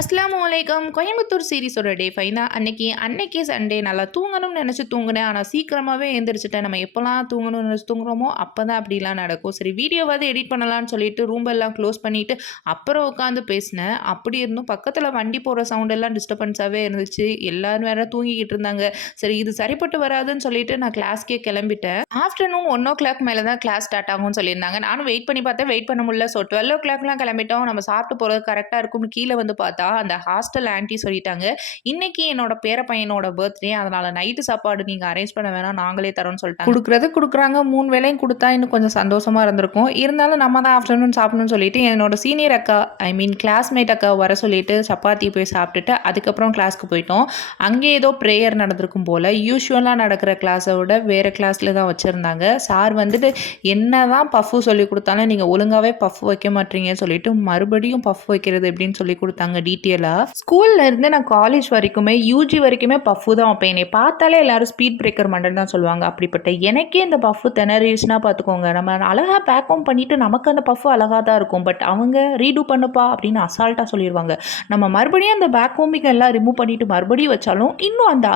அஸ்ஸலாமு அலைக்கும். கோயம்புத்தூர் சீரிஸோட டே 5 தான் அன்னைக்கு. அன்னைக்கு சண்டே நல்லா தூங்கணும்னு நெனச்சு தூங்குனேன். ஆனா சீக்கிரமாவே எந்திரிச்சுட்டேன். நம்ம எப்பலாம் தூங்கணும்னு நெனச்சு தூங்குறோமோ, அப்பதான் அப்படிலாம் நடக்கும். சரி வீடியோவாவது எடிட் பண்ணலான்னு சொல்லிட்டு ரூம் எல்லாம் க்ளோஸ் பண்ணிட்டு, அப்புறம் உட்காந்து பேசினேன். அப்படி இருந்தும் பக்கத்துல வண்டி போற சவுண்ட் எல்லாம் டிஸ்டர்பன்ஸாவே இருந்துச்சு. எல்லாரும் வேற தூங்கிக்கிட்டு இருந்தாங்க. சரி இது சரிப்பட்டு வராதுன்னு சொல்லிட்டு நான் கிளாஸ்க்கே கிளம்பிட்டேன். ஆஃப்டர்நூன் 1:00 மேல தான் கிளாஸ் ஸ்டார்ட் ஆகும்னு சொல்லியிருந்தாங்க. நானும் வெயிட் பண்ணி பார்த்தேன். வெயிட் பண்ண முடியல. ஸோ 12:00லாம் கிளம்பிட்டோம். நம்ம சாப்பிட்டு போறது கரெக்ட்டா இருக்கும்னு கீழ வந்து பார்த்தா அந்த ஹாஸ்டல் ஆன்ட்டி சொல்லிட்டாங்க, இன்னைக்கு என்னோட பேர பையனோட பர்த்டே, அதனால நைட்டு சாப்பாடு நீங்க அரேஞ்ச் பண்ண வேணாம், நாங்களே தரோம்னு சொல்லிட்டாங்க. குடுக்குறது குடுக்குறாங்க, 3 வேளையும் குடுத்தா இன்னும் கொஞ்சம் சந்தோஷமா இருந்திருக்கும். இருந்தாலும் நம்ம தான் ஆஃப்டர்நூன் சாப்பிடணும்னு சொல்லிட்டு என்னோட சீனியர் அக்கா, ஐ மீன் கிளாஸ்மேட் அக்கா வர சொல்லிட்டு சப்பாத்தி போய் சாப்பிட்டுட்டு அதுக்கப்புறம் கிளாஸ்க்கு போயிட்டோம். அங்கே ஏதோ ப்ரேயர் நடந்திருக்கும் போல. யூஸ்வலாக நடக்கிற கிளாஸை விட வேற கிளாஸ்ல தான் வச்சிருந்தாங்க. சார் வந்துட்டு என்னதான் பஃப் சொல்லி கொடுத்தாலும் நீங்க ஒழுங்காவே பஃப் வைக்க மாட்டீங்கன்னு சொல்லிட்டு மறுபடியும் பஃப் வைக்கிறது எப்படின்னு சொல்லி கொடுத்தாங்க டீட்டெயிலாக. ஸ்கூல்ல இருந்து நான் காலேஜ் வரைக்குமே யூஜி வரைக்குமே பஃப்பு தான் வைப்பேன். என்னை பார்த்தாலே எல்லாரும் ஸ்பீட் பிரேக்கர் மண்டன் தான் சொல்லுவாங்க. அப்படிப்பட்ட எனக்கே இந்த பஃப்பு திணறிடுச்சுன்னா பார்த்துக்கோங்க. நம்ம அழகாக பேக்அவுட் பண்ணிட்டு நமக்கு அந்த பஃப்பு அழகாக தான் இருக்கும். பட் அவங்க ரீடூ பண்ணுப்பா அப்படின்னு அசால்ட்டாக சொல்லிடுவாங்க. நம்ம மறுபடியும் அந்த பேக் ஹோமிங் எல்லாம் ரிமூவ் பண்ணிட்டு மறுபடியும் வச்சாலும் இன்னும் அந்த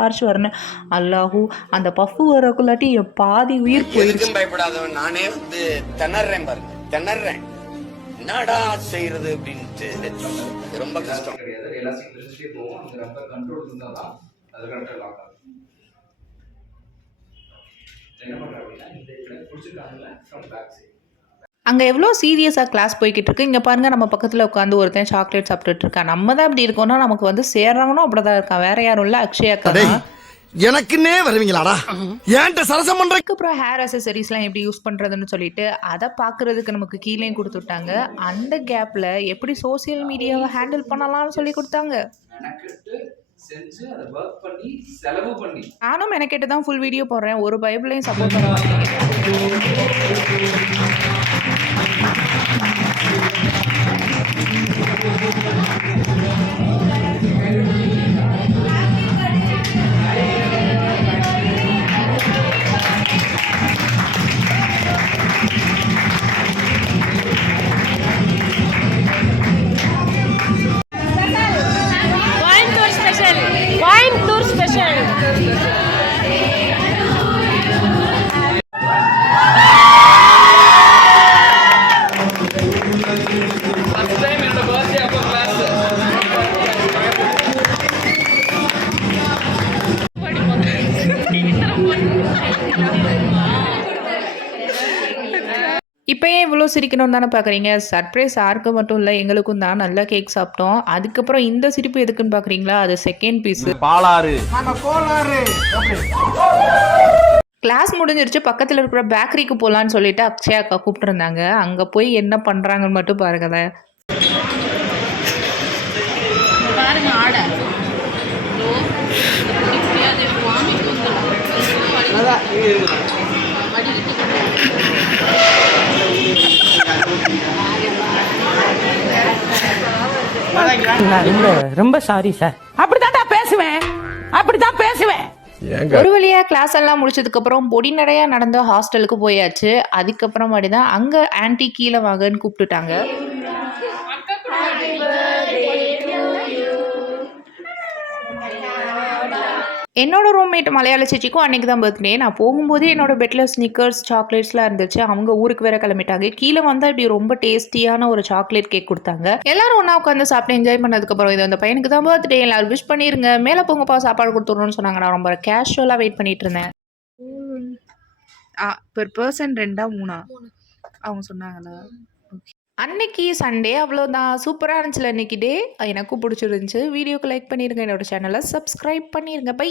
ஆர்ச் வரணும். அல்லாஹூ, அந்த பஃப்பு வரக்குள்ளாட்டி என் பாதி உயிர் போயிருக்கு. பயப்படாதவன் நானே வந்து திணறேன் பாருங்க, திணறேன் என்னடா செய்யறது அப்படின்ட்டு ரொம்ப கஷ்டம். கிடையாது, எலாஸ்டிக் ரெசிஸ்டே போகும். அந்த ரப்பர் கண்ட்ரோல் இருந்தால் தான் அது கரெக்டாக லாக் ஆகும். என்ன பண்ணுறேன் அப்படின்னா இந்த இதில் பிடிச்சிருக்காங்கல்ல ஃப்ரம் பேக் சைடு. அங்கே எவ்வளோ சீரியஸாக கிளாஸ் போய்கிட்டு இருக்கு. இங்கே பாருங்கள், நம்ம பக்கத்தில் உட்காந்து ஒருத்தன் சாக்லேட் சாப்பிட்டுட்டு இருக்கான். நம்ம தான் அப்படி இருக்கோம்னா நமக்கு வந்து சேர்றவனும் அப்படி தான் இருக்கான். வேற யாரும் இல்லை, அக்ஷயாக்கா தான். எனக்குன்னே வருவீங்களாடா, ஏன்ட்ட சரசம் பண்றதுக்கு. அப்புறம் ஹேர் அசசரிஸ்லாம் எப்படி யூஸ் பண்ணுறதுன்னு சொல்லிட்டு அதை பார்க்குறதுக்கு நமக்கு கீழே கொடுத்துட்டாங்க. அந்த கேப்பில் எப்படி சோசியல் மீடியாவை ஹேண்டில் பண்ணலாம்னு சொல்லி கொடுத்தாங்க. செஞ்சு அதை ஒர்க் பண்ணி செலவு பண்ணி நானும் மெனக்கெட்டு தான் ஃபுல் வீடியோ போடுறேன். ஒரு பைபிளையும் சப்போர்ட் பண்ண மாட்டேங்க. கோயம்புத்தூர் ஸ்பெஷல். ஃபர்ஸ்ட் டைம் என்னோட பர்த்டே அப்போ கிளாஸ். இப்போ ஏன் இவ்வளோ சிரிக்கணும்னு தானே பார்க்குறீங்க. சர்ப்ரைஸ் யாருக்கு மட்டும் இல்லை, எங்களுக்கும் தான். நல்லா கேக் சாப்பிட்டோம். அதுக்கப்புறம் இந்த சிரிப்பு எதுக்குன்னு பார்க்குறீங்களா, அது செகண்ட் பீஸு. பாலாறு கிளாஸ் முடிஞ்சிருச்சு. பக்கத்தில் இருக்கிற பேக்கரிக்கு போகலான்னு சொல்லிட்டு அக்ஷயா அக்கா கூப்பிட்டுருந்தாங்க. அங்கே போய் என்ன பண்ணுறாங்கன்னு மட்டும் பாருங்களேன். பாருங்க ஆடை ரொம்ப சாரி சார். அப்படிதான் பேசுவேன். ஒரு வழியாக கிளாஸ் எல்லாம் முடிச்சதுக்கு அப்புறம் பொடி நடையா நடந்த ஹாஸ்டலுக்கு போயாச்சு. அதுக்கப்புறம் தான் அங்கே ஆன்ட்டி கீழே வாங்கன்னு கூப்பிட்டுட்டாங்க. என்னோட ரூம்மேட் மலையாள சேச்சிக்கும் அன்றைக்கி தான் பர்த்டே. நான் போகும்போது என்னோட பெட்டில் ஸ்னிக்கர்ஸ் சாக்லேட்ஸ்லாம் இருந்துச்சு. அவங்க ஊருக்கு வேற கிளம்பிட்டாங்க. கீழே வந்தால் இப்படி ரொம்ப டேஸ்டியான ஒரு சாக்லேட் கேக் கொடுத்தாங்க. எல்லாரும் ஒன்றா உட்காந்து சாப்பிட்டு என்ஜாய் பண்ணதுக்கப்புறம் இது அந்த பையனுக்கு தான் பர்த்டே, எல்லாரும் விஷ் பண்ணிருங்க, மேலே போங்கப்பா சாப்பாடு கொடுத்துடணும்னு சொன்னாங்க. நான் ரொம்ப கேஷுவலாக வெயிட் பண்ணிட்டு இருந்தேன். பெர் பர்சன் 2 3 அவங்க சொன்னாங்களா? ஓகே. அன்னைக்கு சண்டே அவ்வளோதான். சூப்பராக இருந்துச்சுல அன்னைக்கு டே. எனக்கும் பிடிச்சிருந்துச்சு. வீடியோக்கு லைக் பண்ணிடுங்க, என்னோட சேனலை சப்ஸ்கிரைப் பண்ணிடுங்க. பை.